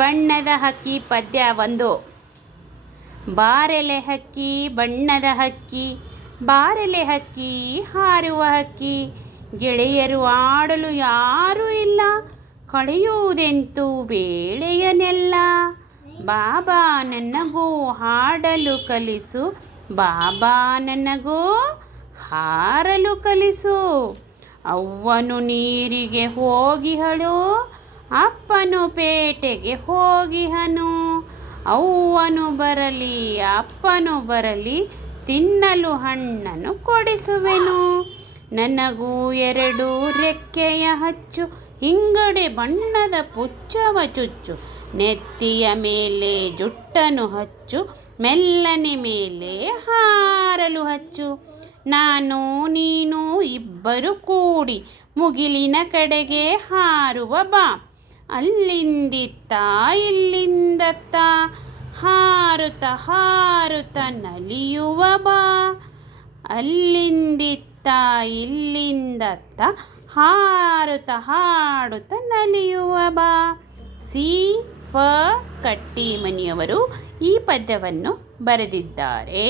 ಬಣ್ಣದ ಹಕ್ಕಿ ಪದ್ಯ 1. ಬಾರೆಲೆ ಹಕ್ಕಿ ಬಣ್ಣದ ಹಕ್ಕಿ, ಬಾರೆಲೆ ಹಕ್ಕಿ ಹಾರುವ ಹಕ್ಕಿ, ಗೆಳೆಯರು ಆಡಲು ಯಾರೂ ಇಲ್ಲ, ಕಳೆಯುವುದೆಂತೂ ವೇಳೆಯನೆಲ್ಲ. ಬಾಬಾ ನನಗೂ ಹಾಡಲು ಕಲಿಸು, ಬಾಬಾ ನನಗೂ ಹಾರಲು ಕಲಿಸು. ಅವ್ವನು ನೀರಿಗೆ ಹೋಗಿಹಳು, ಅಪ್ಪನು ಪೇಟೆಗೆ ಹೋಗಿಹನು. ಅವ್ವನು ಬರಲಿ ಅಪ್ಪನು ಬರಲಿ, ತಿನ್ನಲು ಹಣ್ಣನ್ನು ಕೊಡಿಸುವೆನು. ನನಗೂ 2 ರೆಕ್ಕೆಯ ಹಚ್ಚು, ಹಿಂಗಡೆ ಬಣ್ಣದ ಪುಚ್ಚವ ಚುಚ್ಚು. ನೆತ್ತಿಯ ಮೇಲೆ ಜುಟ್ಟನು ಹಚ್ಚು, ಮೆಲ್ಲನೆ ಮೇಲೆ ಹಾರಲು ಹಚ್ಚು. ನಾನು ನೀನು ಇಬ್ಬರು ಕೂಡಿ ಮುಗಿಲಿನ ಕಡೆಗೆ ಹಾರುವ ಬಾ. ಅಲ್ಲಿಂದಿತ್ತ ಇಲ್ಲಿಂದತ್ತ ಹಾರುತ್ತ ಹಾರುತ್ತ ನಲಿಯುವ ಬಾ. ಅಲ್ಲಿಂದಿತ್ತ ಇಲ್ಲಿಂದತ್ತ ಹಾರುತ್ತ ಹಾಡುತ್ತ ನಲಿಯುವ ಬಾ. ಸಿ.ಫ. ಕಟ್ಟಿಮನಿಯವರು ಈ ಪದ್ಯವನ್ನು ಬರೆದಿದ್ದಾರೆ.